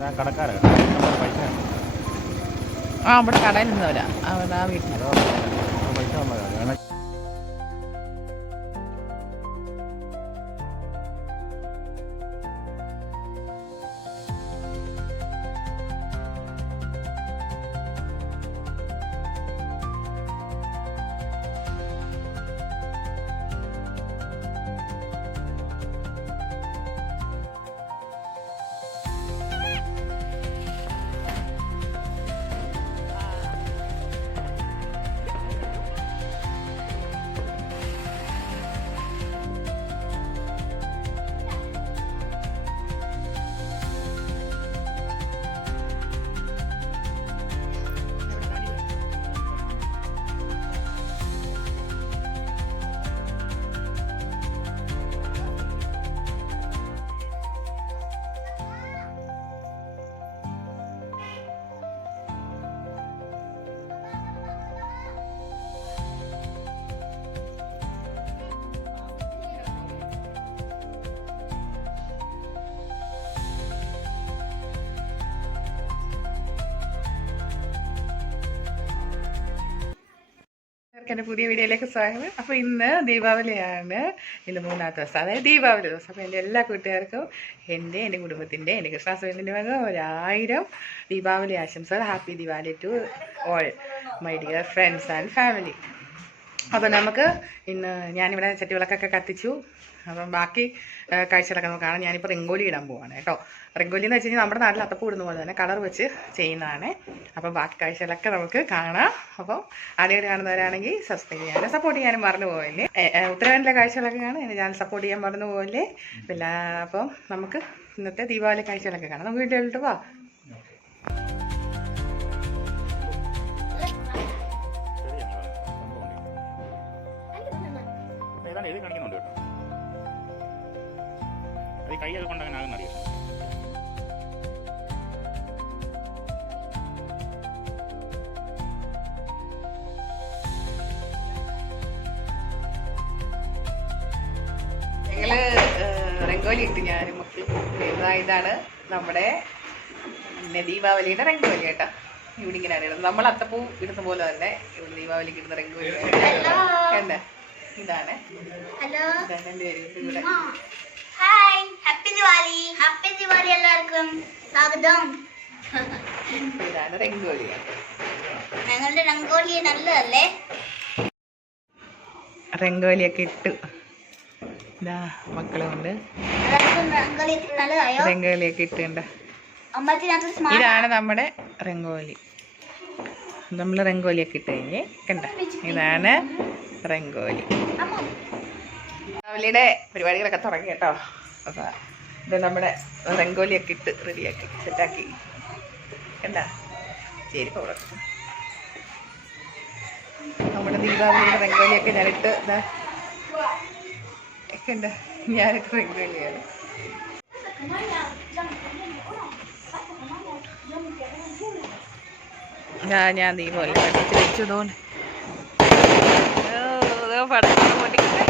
പൈസ ആ ഇവിടെ കടയിൽ നിന്നവരാ. അവിടെ ആ വീട്ടിൽ. പൈസ വന്നതാണ് എന്റെ പുതിയ വീഡിയോയിലേക്ക് സ്വാഗതം. അപ്പോൾ ഇന്ന് ദീപാവലിയാണ്. ഇന്ന് മൂന്നാമത്തെ ദിവസം. അതായത് ദീപാവലി ദിവസം. അപ്പോൾ എന്റെ എല്ലാ കൂട്ടുകാർക്കും എന്റെ എന്റെ കുടുംബത്തിന്റെ എന്റെ കൃഷ്ണാസ്വരത്തിന്റെ വക ഒരായിരം ദീപാവലി ആശംസകൾ. Happy Deepavali to all my dear friends and family അപ്പോൾ നമുക്ക് ഇന്ന് ഞാനിവിടെ ചട്ടിവിളക്കൊക്കെ കത്തിച്ചു. അപ്പം ബാക്കി കാഴ്ചകളൊക്കെ നമുക്ക് കാണാം. ഞാനിപ്പോൾ റിംഗോലി ഇടാൻ പോവാണ് കേട്ടോ. റിംഗോലി എന്ന് വെച്ച് കഴിഞ്ഞാൽ നമ്മുടെ നാട്ടിൽ അത്തപ്പൂ ഇടുന്ന പോലെ തന്നെ കളർ വെച്ച് ചെയ്യുന്നതാണ്. അപ്പം ബാക്കി കാഴ്ചകളൊക്കെ നമുക്ക് കാണാം. അപ്പോൾ ആദ്യമായിട്ട് കാണുന്നവരാണെങ്കിൽ സബ്സ്ക്രൈബ് ചെയ്യാനും സപ്പോർട്ട് ചെയ്യാനും മറന്നു പോകല്ലേ ഉത്തരവാദിത്തിലെ കാഴ്ചകളൊക്കെ കാണാം. എന്റെ ചാനൽ സപ്പോർട്ട് ചെയ്യാൻ മറന്നു പോകല്ലേ പിന്നെ അപ്പം നമുക്ക് ഇന്നത്തെ ദീപാവലി കാഴ്ചകളൊക്കെ കാണാം. നമുക്ക് വീട്ടിലോട്ട് വാ. ഏതാണ്ട് എഴുതി കാണിക്കുന്നുണ്ട് കേട്ടോ. കൈയൊക്കെ കൊണ്ട് അങ്ങനെ ആകുന്ന അറിയാം. ഞങ്ങൾ രംഗോലി ഇട്ട് ഇതാ ഇതാണ് നമ്മുടെ പിന്നെ ദീപാവലിയുടെ രംഗോലി കേട്ടോ. ഇവിടെ ഇങ്ങനെയാണ് ഇടുന്നത് നമ്മൾ അത്തപ്പൂ ഇടുന്ന പോലെ തന്നെ ഇവിടെ ദീപാവലിക്ക് ഇടുന്ന രംഗോലി. എന്താ ഇതാണ്. ഹലോ. ഇതാണ് പേര്. ഇവിടെ. Hi happy Diwali happy Diwali എല്ലാവർക്കും. സ്വാഗതം. ഇതാണ് രംഗോലി. ഞങ്ങളുടെ രംഗോലി നല്ലതല്ലേ? രംഗോലിയൊക്കെ ഇട്ടു. ഇതാ നല്ലതായോ? രംഗോലിയൊക്കെ ഇട്ടുണ്ട് ഇതാണ് നമ്മുടെ രംഗോലി. നമ്മൾ രംഗോലിയൊക്കെ ഇട്ട് കഴിഞ്ഞ് കണ്ട? ഇതാണ് രംഗോലി. രാവിലെയുടെ പരിപാടികളൊക്കെ തുടങ്ങി കേട്ടോ. അപ്പൊ ഇത് നമ്മുടെ രംഗോലിയൊക്കെ ഇട്ട് റെഡിയാക്കി സെറ്റാക്കി. എന്താ ശരി പൗഡർ നമ്മുടെ ദീപാവലിയുടെ രംഗോലിയൊക്കെ ഞാനിട്ട് ഒക്കെ എന്താ ഞാനിട്ട് രംഗോലിയാണ് ഞാൻ ഞാൻ ദീപാവലി പഠിച്ചു വെച്ചു തോന്നി പടക്കം പൊട്ടിക്കട്ടെ.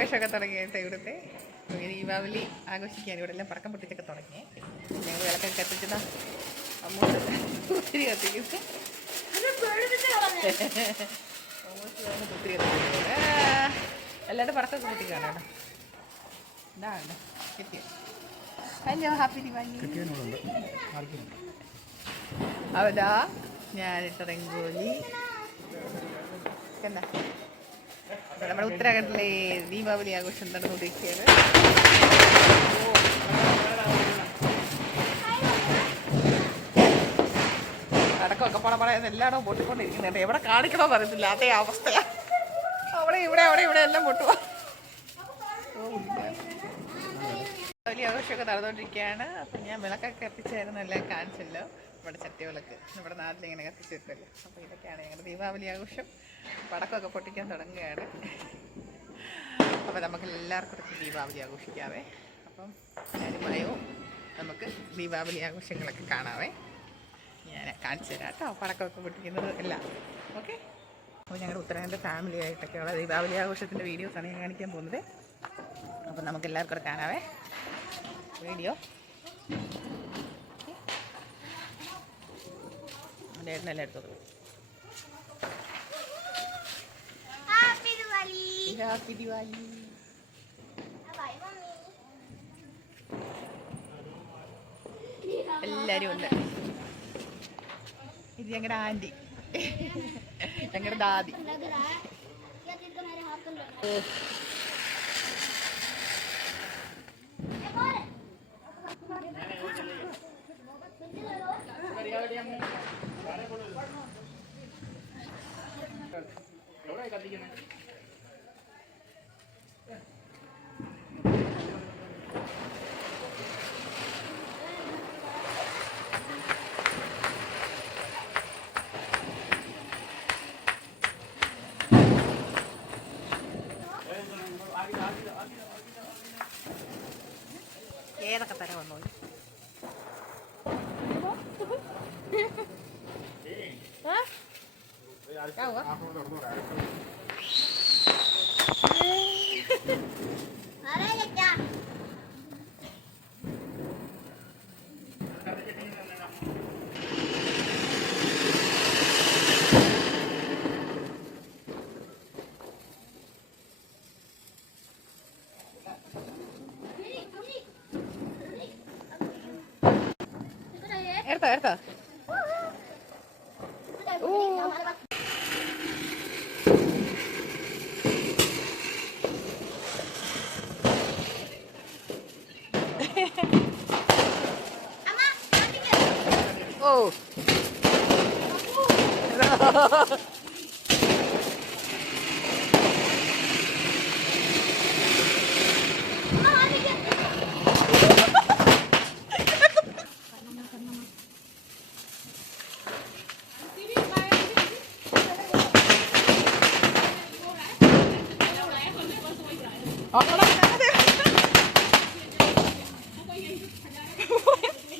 ആഘോഷമൊക്കെ തുടങ്ങിയിട്ട് കേട്ടോ ഇവിടുത്തെ ദീപാവലി ആഘോഷിക്കാൻ ഇവിടെ എല്ലാം പടക്കം പൊട്ടിച്ചൊക്കെ തുടങ്ങി. ഞങ്ങൾ വിളക്കൊക്കെ കത്തിച്ചതാ അമ്മൂട്ട് ഒത്തിരി കത്തിക്കുന്നു ഒത്തിരി എല്ലാവരും പടക്കമൊക്കെ പൊട്ടിക്കാണ് കേട്ടോ. ഇതാണ് കിട്ടിയ? ഹലോ ഹാപ്പി ദിവാലി അവതാ ഞാനിട്ട് രംഗോലി എന്താ നമ്മുടെ ഉത്തരാഖണ്ഡിലെ ദീപാവലി ആഘോഷം നടന്നുകൊണ്ടിരിക്കുകയാണ് അടക്കമൊക്കെ പട പട എല്ലായിടവും പൊട്ടിക്കൊണ്ടിരിക്കുന്നുണ്ട്. എവിടെ കാണിക്കണമെന്ന് അറിയത്തില്ല. അതേ അവസ്ഥയാ അവിടെ ഇവിടെ അവിടെ ഇവിടെ എല്ലാം പൊട്ടുവാ. ദീപാവലി ആഘോഷമൊക്കെ നടന്നുകൊണ്ടിരിക്കുകയാണ്. അപ്പം ഞാൻ വിളക്കൊക്കെ എത്തിച്ചായിരുന്നു എല്ലാം കാണിച്ചല്ലോ. നമ്മുടെ ചട്ടി വിളക്ക് നമ്മുടെ നാട്ടിൽ ഇങ്ങനെ കത്തിച്ചിട്ടല്ലോ. അപ്പോൾ ഇതൊക്കെയാണ് ഞങ്ങളുടെ ദീപാവലി ആഘോഷം. പടക്കമൊക്കെ പൊട്ടിക്കാൻ തുടങ്ങുകയാണ്. അപ്പോൾ നമുക്ക് എല്ലാവർക്കും ദീപാവലി ആഘോഷിക്കാവേ. അപ്പം ഞാനും മയവും നമുക്ക് ദീപാവലി ആഘോഷങ്ങളൊക്കെ കാണാവേ. ഞാൻ കാണിച്ചു തരാം കേട്ടോ പടക്കമൊക്കെ പൊട്ടിക്കുന്നത് എല്ലാം. ഓക്കെ? അപ്പോൾ ഞങ്ങളുടെ ഉത്തരാഖണ്ഡ് ഫാമിലി ആയിട്ടൊക്കെയുള്ള ദീപാവലി ആഘോഷത്തിന്റെ വീഡിയോസാണ് ഞാൻ കാണിക്കാൻ പോകുന്നത്. അപ്പം നമുക്ക് എല്ലാവർക്കും കൂടെ കാണാവേ. വീഡിയോ. എന്റെ ഏട്ടനെല്ലാം എടുത്തോളൂ ഹാപ്പി ദിവാലി എല്ലാവരും ഉണ്ട്. ഇത് ഞങ്ങളുടെ ആന്റി. ഞങ്ങളുടെ ദാദി. ഏതൊക്കെ തരം വന്നു Oh.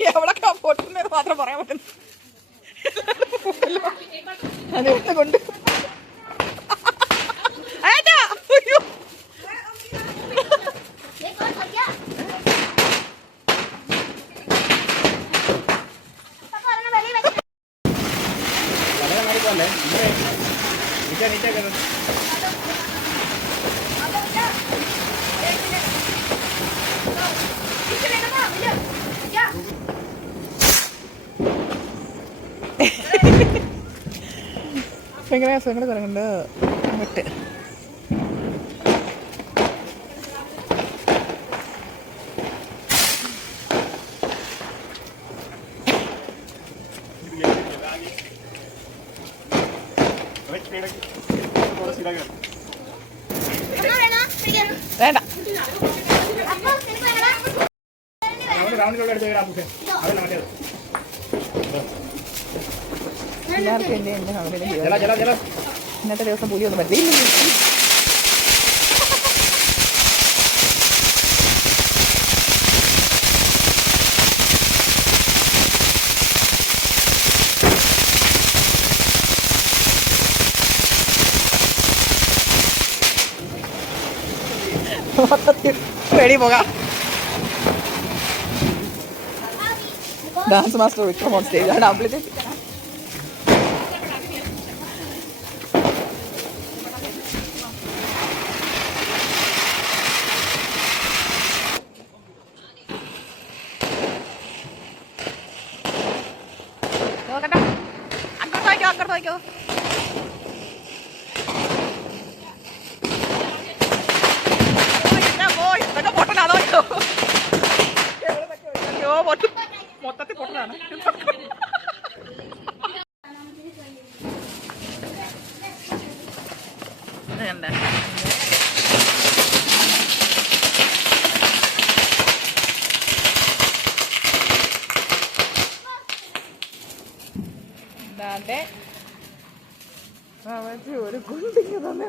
എവിടൊക്കെ പൊട്ടുന്നത് മാത്രം പറയാൻ പറ്റുന്നു അതെ. കൊണ്ട് ഭയങ്കര രസങ്ങൾ തുടങ്ങുന്നുണ്ട് വിട്ട് വേണ്ട റൗണ്ടിലൂടെ എടുത്ത് വരാം അതല്ല മറ്റേത് എല്ലാവർക്കും എന്റെ എന്റെ ഫാമിലിയിലും ജല ജല ജല ഇന്നത്തെ ദിവസം പുലിയൊന്നും പറ്റില്ല മൊത്തത്തിൽ പേടി പോകാം. Dance master Vikram on stage ആണ്. അമ്പിളിച്ച് നോക്കിയോ മൊത്തത്തിൽ പൊട്ടലാണ് കണ്ട അതെ ഒരു കുണ്ടിക്ക് തന്നെ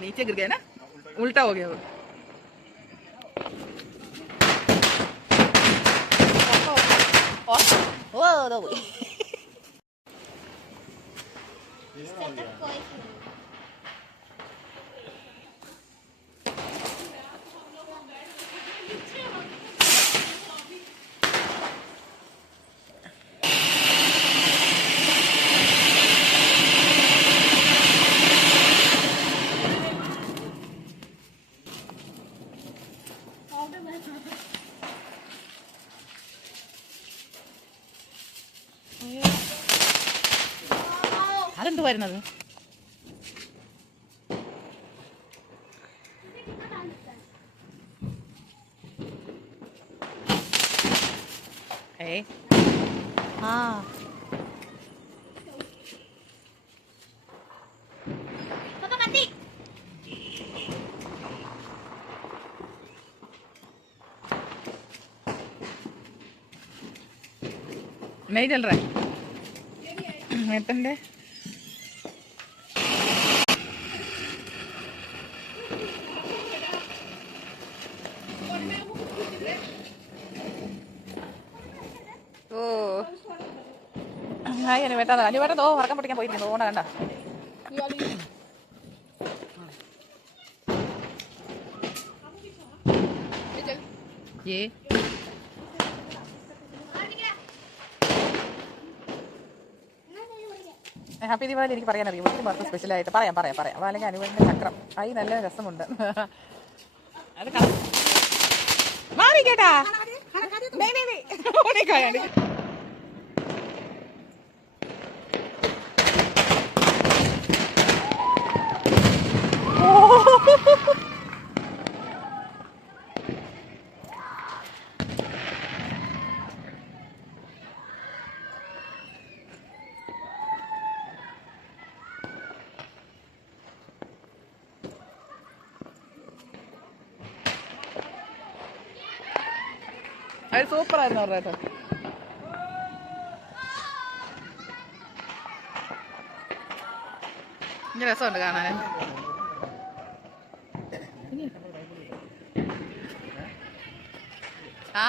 नीचे गिर गया ना उल्टा हो गया वो അതെന്ത് വരുന്നത് ഏ ആ Papa mati. नहीं जल रहा है मैं ഹായ് അനു വേട്ടാ അനു വേട്ട തോ വറക്കം പൊട്ടിക്കാൻ പോയിരിക്കുന്നു ഓണ കണ്ട ഏ? ഹാപ്പി ദീപാവലി എനിക്ക് പറയാൻ അറിയാം ഒത്തിരി മാത്രം സ്പെഷ്യലായിട്ട് പറയാം പറയാം പറയാം. അല്ലെങ്കിൽ അനുവേണ്ട ചക്രം. ആയി നല്ല രസമുണ്ട്. അത് മാറി കേട്ടാ. അത് സൂപ്പറായിരുന്നു അവരുടെ കേട്ടോ. രസമുണ്ട് കാണാൻ ആ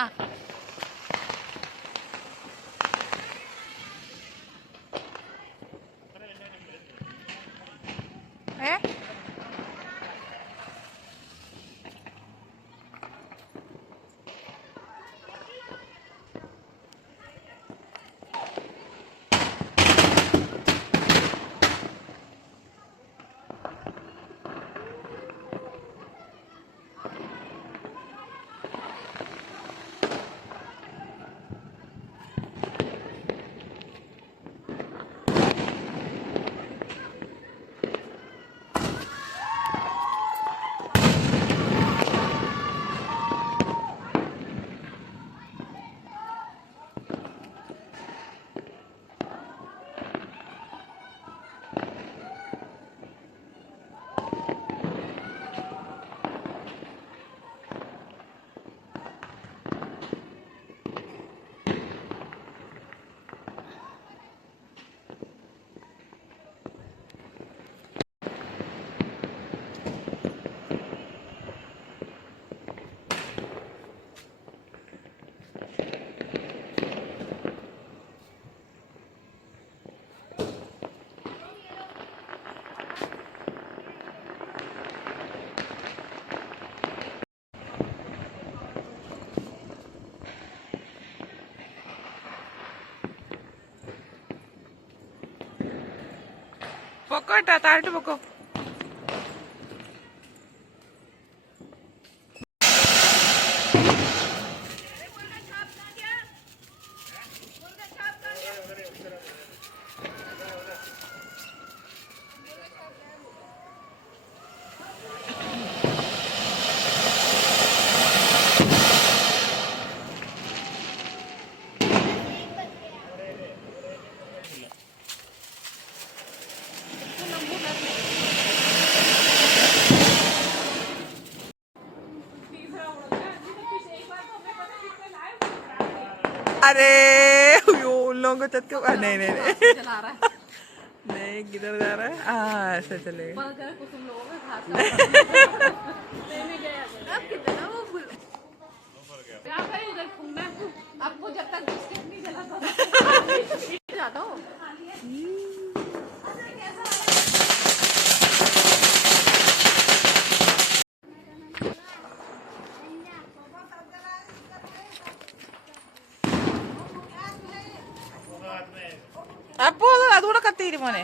പൊക്കോ കേട്ടോ താഴോട്ട് പൊക്കോ. अरे यो उन लोगों को चत के नहीं नहीं नहीं। नहीं किधर जा रहा है? हाँ ऐसे चलेगा आपको जब तक जला जाता हूँ। അപ്പോ അത് അതുകൂടെ കത്തിയിരു മോനെ.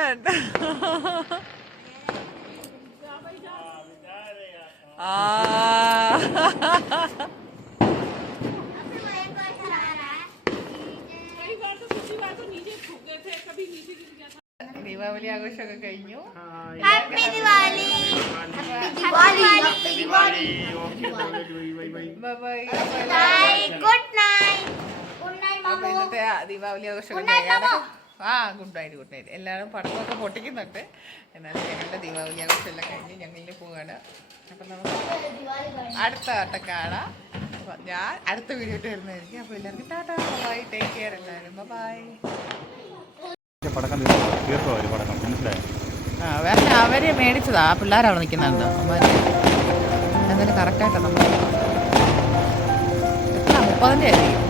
അത് പോകുന്നുണ്ട് ആ ദീപാവലി ആഘോഷമൊക്കെ കഴിഞ്ഞു happy Diwali happy Diwali bye good night good night അപ്പൊ മാമു ഇന്നത്തെ ആ ഗുഡ് നൈറ്റ് ഗുഡ് നൈറ്റ്. എല്ലാവരും പടക്കമൊക്കെ പൊട്ടിക്കുന്നുണ്ട്. എന്നാലും ഞങ്ങളുടെ ദീപാവലി ആഘോഷമെല്ലാം കഴിഞ്ഞ് ഞങ്ങളിൽ പോവുകയാണ് അപ്പം നമുക്ക് അടുത്ത വട്ടം കാണാം. അപ്പം ഞാൻ അടുത്ത വീഡിയോ ഇട്ട് വരുന്നതായിരിക്കും. അപ്പോൾ എല്ലാവർക്കും ടാറ്റാ ബൈ ടേക്ക് കെയർ എല്ലാവരും. ബൈ പടക്കം തീർത്തോ ഒരു പടക്കം മനസ്സിലായോ? ആ വേറെ അവർ മേടിച്ചതാ. ആ പിള്ളേർ അവിടെ നിൽക്കുന്നുണ്ട് എന്തായാലും കറക്റ്റായിട്ടാണ് നമ്മൾ എത്ര? മുപ്പതിന്റെ ആയിരിക്കും.